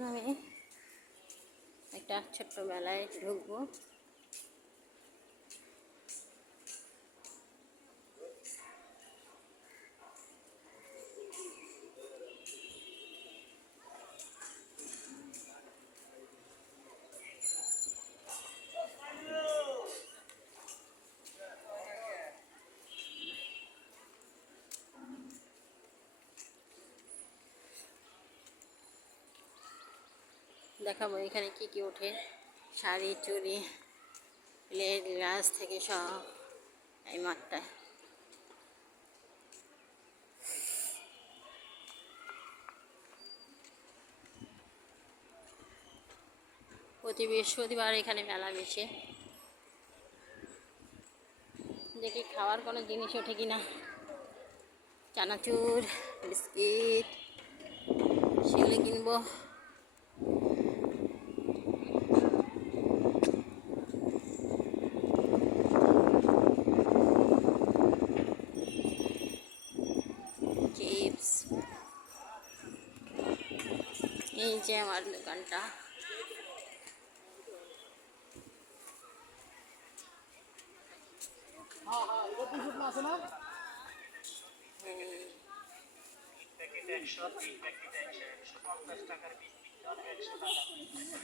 এখন আমি একটা ছোট্ট মেলায় ঢুকবো। দেখাবো এখানে কি কি ওঠে। শাড়ি, চুড়ি প্লেট গ্লাস থেকে সব এই মাঠটায় প্রতি বৃহস্পতিবার এখানে মেলা মিশে দেখি খাওয়ার কোনো জিনিস ওঠে কিনা। চানাচুর, বিস্কিট সেগুলো কিনবো। এই যে আমার দোকানটা এই প্যাকেট একশো তিন প্যাকেট একশো একশো পঞ্চাশ টাকার বিস্কিট একশো টাকা